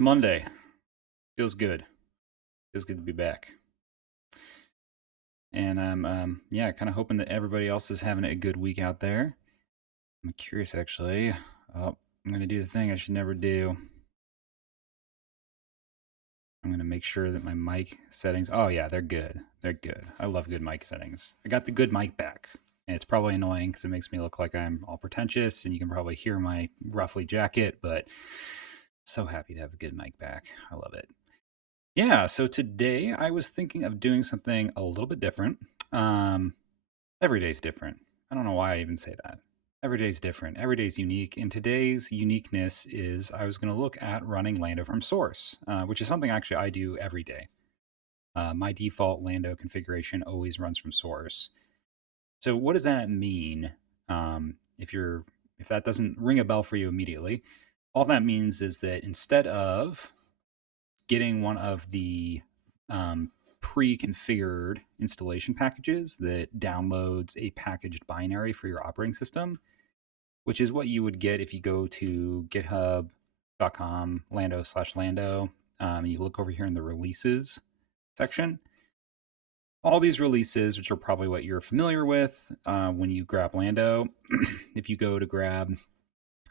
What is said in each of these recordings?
It's Monday. Feels good. Feels good to be back. And I'm yeah, kind of hoping that everybody else is having a good week out there. I'm curious actually. Oh, I'm gonna do the thing I should never do. I'm gonna make sure that my mic settings. Oh yeah, they're good. They're good. I love good mic settings. I got the good mic back. And it's probably annoying because it makes me look like I'm all pretentious, and you can probably hear my ruffly jacket. But so happy to have a good mic back. I love it. Yeah, so today I was thinking of doing something a little bit different. Um, every day's different. I don't know why I even say that. Every day's different. Every day's unique. And today's uniqueness is I was going to look at running Lando from source, which is something actually I do every day. My default Lando configuration always runs from source. So what does that mean? If that doesn't ring a bell for you immediately, all that means is that instead of getting one of the pre-configured installation packages that downloads a packaged binary for your operating system, which is what you would get if you go to github.com lando/lando. You look over here in the releases section. All these releases, which are probably what you're familiar with when you grab Lando, if you go to grab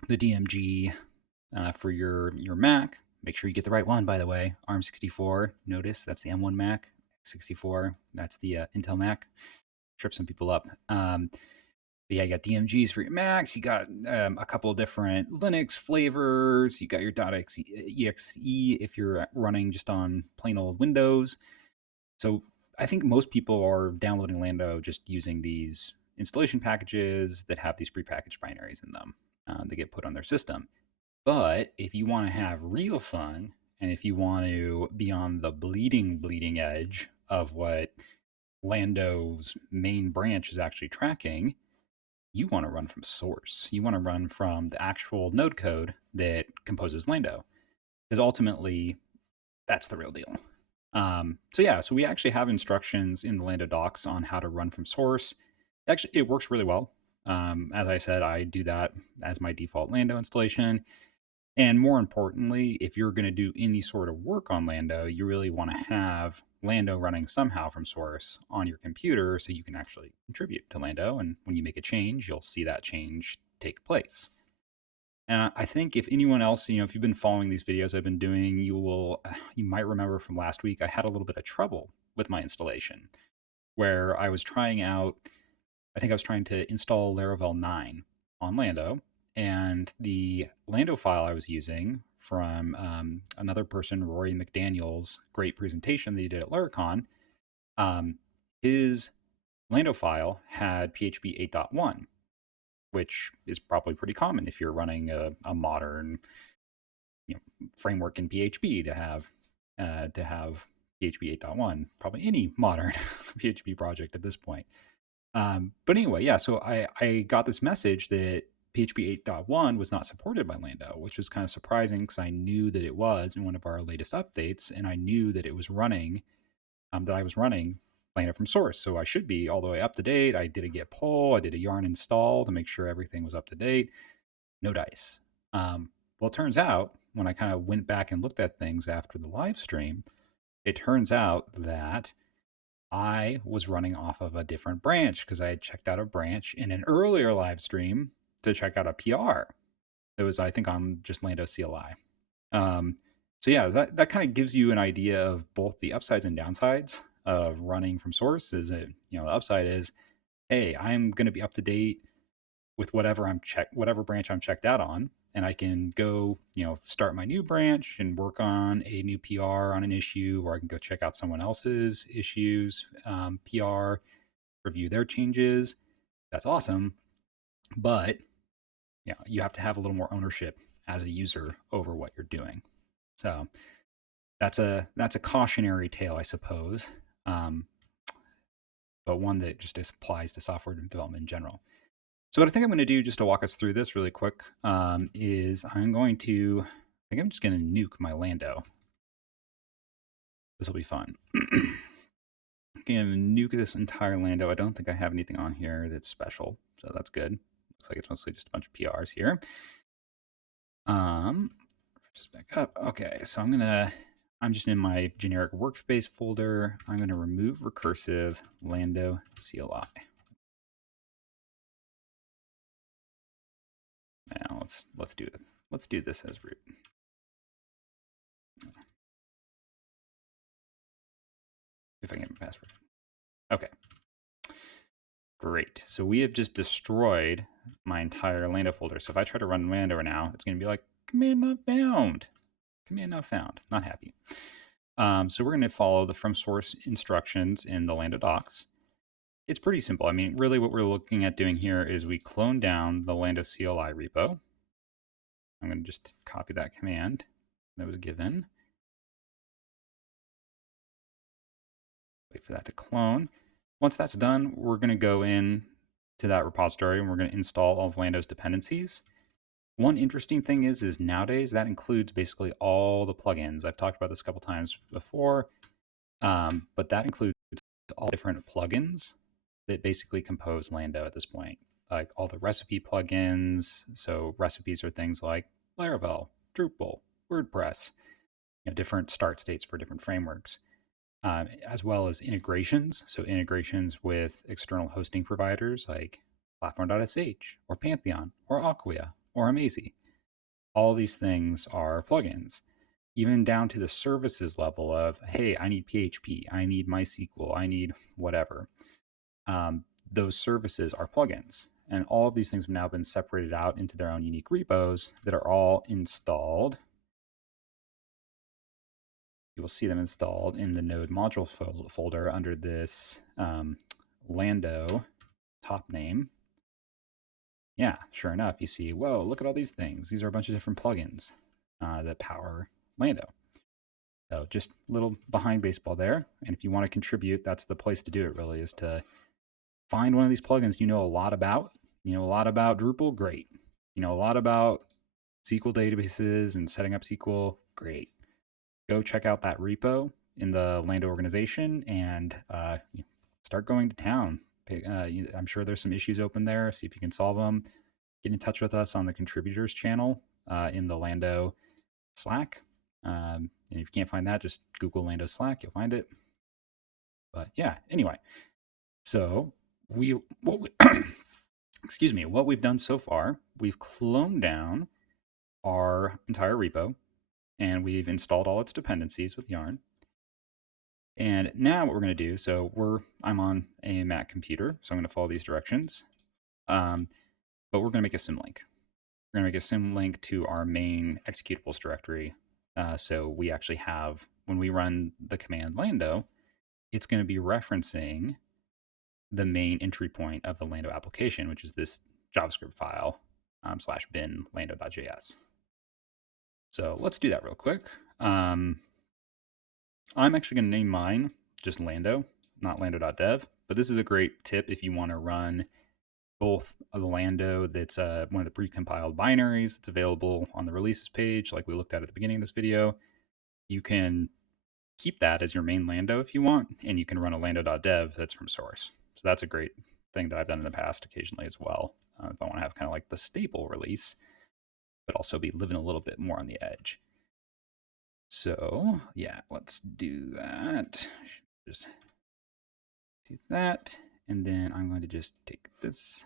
the DMG for your Mac, make sure you get the right one, by the way. ARM64, notice that's the M1 Mac. 64, that's the Intel Mac. Trip some people up. But yeah, you got DMGs for your Macs. You got a couple of different Linux flavors. You got your .exe if you're running just on plain old Windows. So I think most people are downloading Lando just using these installation packages that have these prepackaged binaries in them. They get put on their system. But if you want to have real fun, and if you want to be on the bleeding edge of what Lando's main branch is actually tracking, you want to run from source. You want to run from the actual node code that composes Lando, because ultimately that's the real deal. So we actually have instructions in the Lando docs on how to run from source. Actually, it works really well. As I said, I do that as my default Lando installation. And more importantly, if you're going to do any sort of work on Lando, you really want to have Lando running somehow from source on your computer so you can actually contribute to Lando. And when you make a change, you'll see that change take place. And I think if anyone else, if you've been following these videos I've been doing, you might remember from last week, I had a little bit of trouble with my installation where I was trying out, I think I was trying to install Laravel 9 on Lando. And the Lando file I was using from another person, Rory McDaniel's great presentation that he did at Laracon, his Lando file had PHP 8.1, which is probably pretty common if you're running a modern framework in PHP to have PHP 8.1. Probably any modern PHP project at this point. But anyway, yeah. So I got this message that PHP 8.1 was not supported by Lando, which was kind of surprising because I knew that it was in one of our latest updates, and I knew that it was running, that I was running Lando from source. So I should be all the way up to date. I did a git pull, I did a yarn install to make sure everything was up to date. No dice. Well, it turns out when I kind of went back and looked at things after the live stream, it turns out that I was running off of a different branch because I had checked out a branch in an earlier live stream to check out a PR. It was, I think, on just Lando CLI. So yeah, that kind of gives you an idea of both the upsides and downsides of running from source. Is that the upside is, hey, I'm going to be up to date with whatever branch I'm checked out on, and I can go start my new branch and work on a new PR on an issue, or I can go check out someone else's issues, PR, review their changes. That's awesome, but you have to have a little more ownership as a user over what you're doing. So that's a cautionary tale, I suppose, but one that just applies to software development in general. So what I think I'm going to do, just to walk us through this really quick, is I'm just going to nuke my Lando. This will be fun. I'm going to nuke this entire Lando. I don't think I have anything on here that's special, so that's good. Looks like it's mostly just a bunch of PRs here. Just back up. Okay, so I'm just in my generic workspace folder. I'm gonna remove recursive Lando CLI. Now let's do it. Let's do this as root. If I can get my password. Okay. Great. So we have just destroyed my entire Lando folder. So if I try to run Lando now, it's going to be like, command not found. Command not found. Not happy. So we're going to follow the from source instructions in the Lando docs. It's pretty simple. I mean, really what we're looking at doing here is we clone down the Lando CLI repo. I'm going to just copy that command that was given. Wait for that to clone. Once that's done, we're going to go in to that repository and we're going to install all of Lando's dependencies. One interesting thing is nowadays that includes basically all the plugins. I've talked about this a couple times before, but that includes all different plugins that basically compose Lando at this point, like all the recipe plugins. So recipes are things like Laravel, Drupal, WordPress, different start states for different frameworks. As well as integrations. So integrations with external hosting providers like platform.sh or Pantheon or Acquia or Amazy. All these things are plugins, even down to the services level of, hey, I need PHP, I need MySQL, I need whatever. Those services are plugins. And all of these things have now been separated out into their own unique repos that are all installed. You will see them installed in the node module folder under this Lando top name. Yeah, sure enough, you see, whoa, look at all these things. These are a bunch of different plugins that power Lando. So just a little behind baseball there. And if you want to contribute, that's the place to do it, really, is to find one of these plugins you know a lot about. You know a lot about Drupal? Great. You know a lot about SQL databases and setting up SQL? Great. Go check out that repo in the Lando organization and start going to town. I'm sure there's some issues open there. See if you can solve them. Get in touch with us on the contributors channel in the Lando Slack. And if you can't find that, just Google Lando Slack. You'll find it. But yeah, anyway. So excuse me, what we've done so far, we've cloned down our entire repo and we've installed all its dependencies with Yarn. And now what we're going to do, so I'm on a Mac computer, so I'm going to follow these directions. But we're going to make a symlink. We're going to make a symlink to our main executables directory. So we actually have, when we run the command Lando, it's going to be referencing the main entry point of the Lando application, which is this JavaScript file /bin lando.js. So let's do that real quick. I'm actually going to name mine just Lando, not lando.dev. But this is a great tip if you want to run both the Lando that's one of the pre-compiled binaries that's available on the releases page, like we looked at the beginning of this video. You can keep that as your main Lando if you want, and you can run a lando.dev that's from source. So that's a great thing that I've done in the past occasionally as well, if I want to have kind of like the stable release, but also be living a little bit more on the edge. So yeah, let's do that. Just do that. And then I'm going to just take this.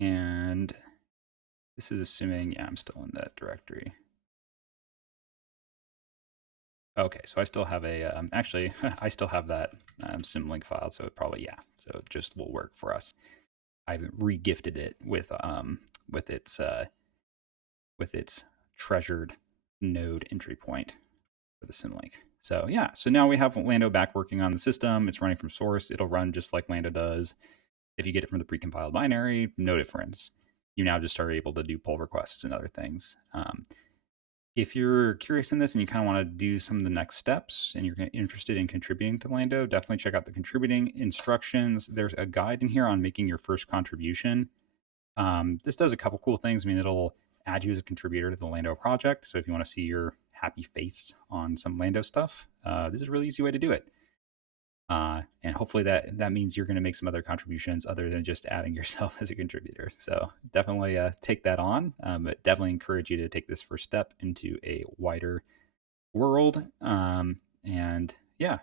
And this is assuming, yeah, I'm still in that directory. Okay, so I still have a, actually, I still have that symlink file, so it probably, yeah, so it just will work for us. I've re-gifted it with its treasured node entry point for the symlink. So yeah, so now we have Lando back working on the system. It's running from source. It'll run just like Lando does. If you get it from the precompiled binary, no difference. You now just are able to do pull requests and other things. If you're curious in this and you kind of want to do some of the next steps and you're interested in contributing to Lando, definitely check out the contributing instructions. There's a guide in here on making your first contribution. This does a couple cool things. I mean, it'll add you as a contributor to the Lando project. So if you want to see your happy face on some Lando stuff, this is a really easy way to do it. And hopefully that means you're going to make some other contributions other than just adding yourself as a contributor. So definitely take that on, but definitely encourage you to take this first step into a wider world. And yeah,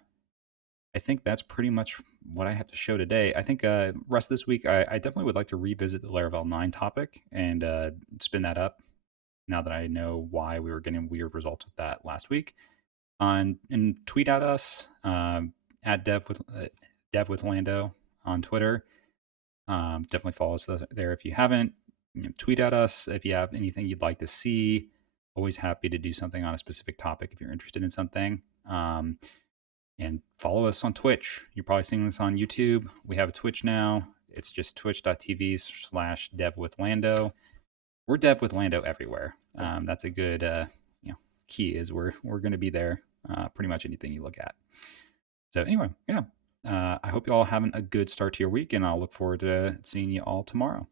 I think that's pretty much what I have to show today. I think rest of this week, I definitely would like to revisit the Laravel 9 topic and spin that up now that I know why we were getting weird results with that last week. And tweet at us at dev with Lando on Twitter. Definitely follow us there if you haven't. Tweet at us if you have anything you'd like to see. Always happy to do something on a specific topic if you're interested in something. And follow us on Twitch. You're probably seeing this on YouTube. We have a Twitch now. It's just twitch.tv/dev with Lando. We're dev with Lando everywhere. That's a good key is we're going to be there pretty much anything you look at. So anyway, yeah. I hope you all having a good start to your week, and I'll look forward to seeing you all tomorrow.